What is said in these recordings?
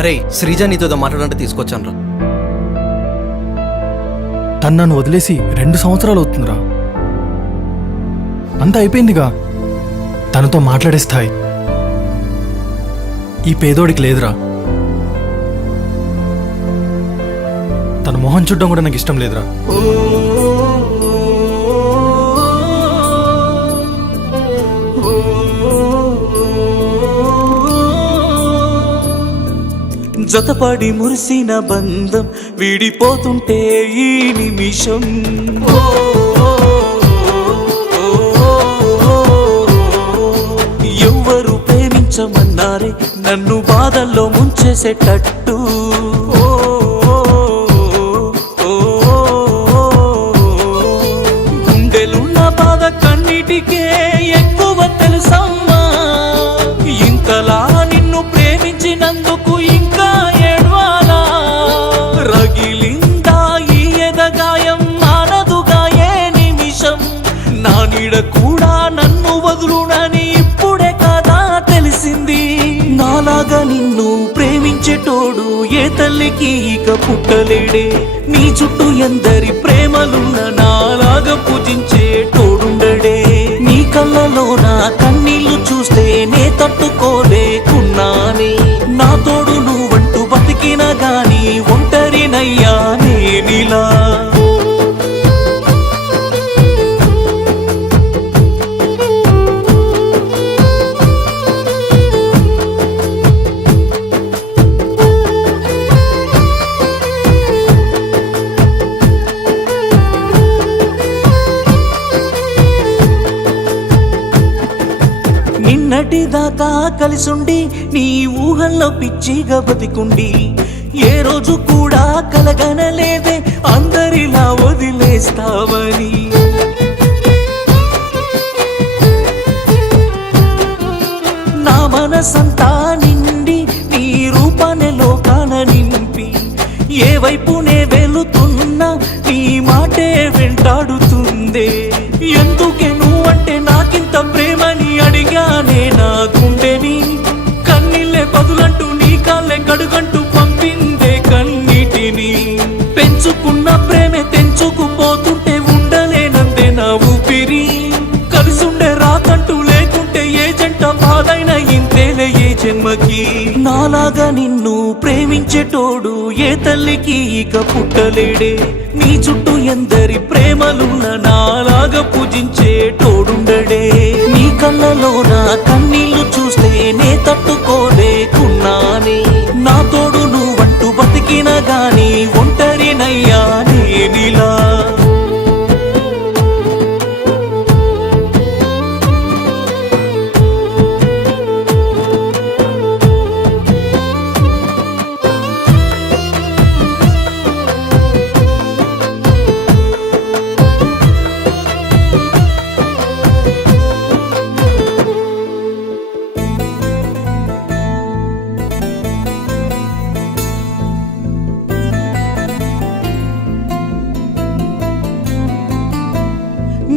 అరే శ్రీజ నీతో మాట్లాడంటే తీసుకొచ్చాను రా. తను నన్ను వదిలేసి 2 సంవత్సరాలు అవుతుందిరా. అంతా అయిపోయిందిగా. తనతో మాట్లాడే స్థాయి ఈ పేదోడికి లేదురా. తన మొహం చూడడం కూడా నాకు ఇష్టం లేదురా. జతపడి మురిసిన బంధం విడిపోతుంటే ఈ నిమిషం ఎవ్వరు ప్రేమించమన్నారే నన్ను బాధల్లో ముంచేసేటట్టు. గుండెలున్న బాధ కన్నిటికే ఎక్కువ తెలుసమ్మా. ఇంతలా నిన్ను ప్రేమించినందుకు ఇంకా ఏడ్వాలా? రగిలిందా ఈ ఎదగాయం మానదుగా ఏ నిమిషం? నా నీడ కూడా నన్ను వదులునని ఇప్పుడే కదా తెలిసింది. నాలాగా నిన్ను ప్రేమించేటోడు ఏ తల్లికి ఇక పుట్టలేడే. నీ చుట్టూ ఎందరి ప్రేమలున్న నాలాగా పూజించేటోడుండడే. నీ కళ్ళలో నా కన్నీళ్లు చూస్తే నే తట్టుకోలేకున్నానే. నా తోడు నువ్వంటూ బతికిన గాని ఒంటరినయ్యా నేనిలా. నిన్నటిదాకా కలిసుండి నీ ఊహల్లో పిచ్చిగా బతికుండి ఏ రోజు కూడా కలగనలేదే అందరిలా వదిలేస్తావని. నా మనసంతా నిండి నీ రూపాన్ని లోకాన నింపి ఏ వైపునే వెళుతున్నా నీ మాటే వెంటాడుతుందే. ఎందుకే నువ్వంటే నాకింత ప్రేమని అడిగానే నా గుండెని. కన్నీళ్ళే బదులంటూ నీ కాళ్ళే కడుగంటూ పంపిందే కన్నీటిని. పెంచుకున్న ప్రేమే తెంచుకుపోతుంటే ఉండలేనందే నా ఊపిరి. కలిసుండే రాతంటూ లేకుంటే ఏ జంట బాధైనా ఇంతేలే ఏ జన్మకి. నాలాగా నిన్ను ప్రేమించేటోడు ఏ తల్లికి ఇక పుట్టలేడే. నీ చుట్టూ ఎందరి ప్రేమలున్న నాలాగా పూజించేటోడుండడే. నీ కళ్ళలో నా కన్నీళ్లు చూస్తే నే తట్టుకోలేకున్నానే. నా తోడు నువ్వంటూ బతికిన గాని ఒంటరినయ్యా నేనిలా.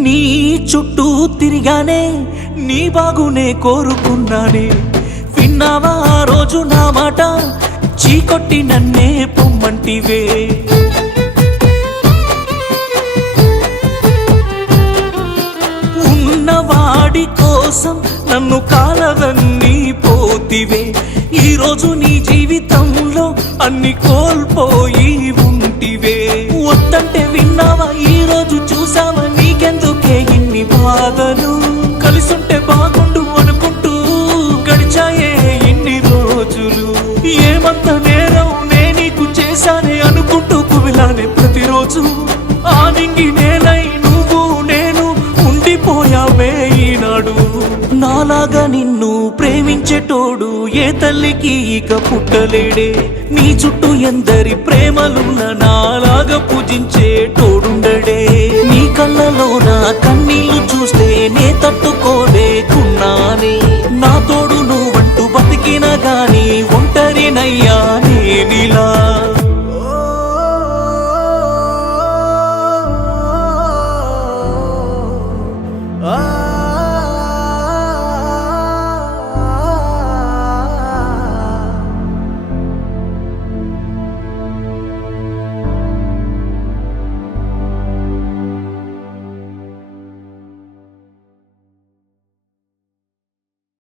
నీ చుట్టూ తిరిగానే నీ బాగునే కోరుకున్నానే. విన్నావా ఆ రోజు నా మాట చీకొట్టి నన్నే పొమ్మంటివే. ఉన్నవాడి కోసం నన్ను కాలవన్నీ పోతివే. ఈరోజు నీ జీవితంలో అన్ని కోల్పోయి ఉంటివే. వద్దంటే విన్నావా ఈరోజు చూసావా నీకెందుకే ఇన్ని బాధలు? కలిసుంటే బాగుండు అనుకుంటూ గడిచాయే ఇన్ని రోజులు. ఏమంత నేరం నే నీకు చేశానే అనుకుంటూ కుమిలానే ప్రతిరోజు. ఆనింగి నేలై నువ్వు నేను ఉండిపోయావే ఈనాడు. నాలాగా నిన్ను ప్రేమించేటోడు ఏ తల్లికి ఇక పుట్టలేడే. నీ చుట్టూ ఎందరి ప్రేమలున్న నాలాగా పూజించేటోడుండడే. నీ కళ్ళలో నా కన్నీళ్లు చూస్తే నే తట్టుకోలేకున్నానే. నా తోడు నువ్వంటూ బతికిన గాని ఒంటరినయ్యా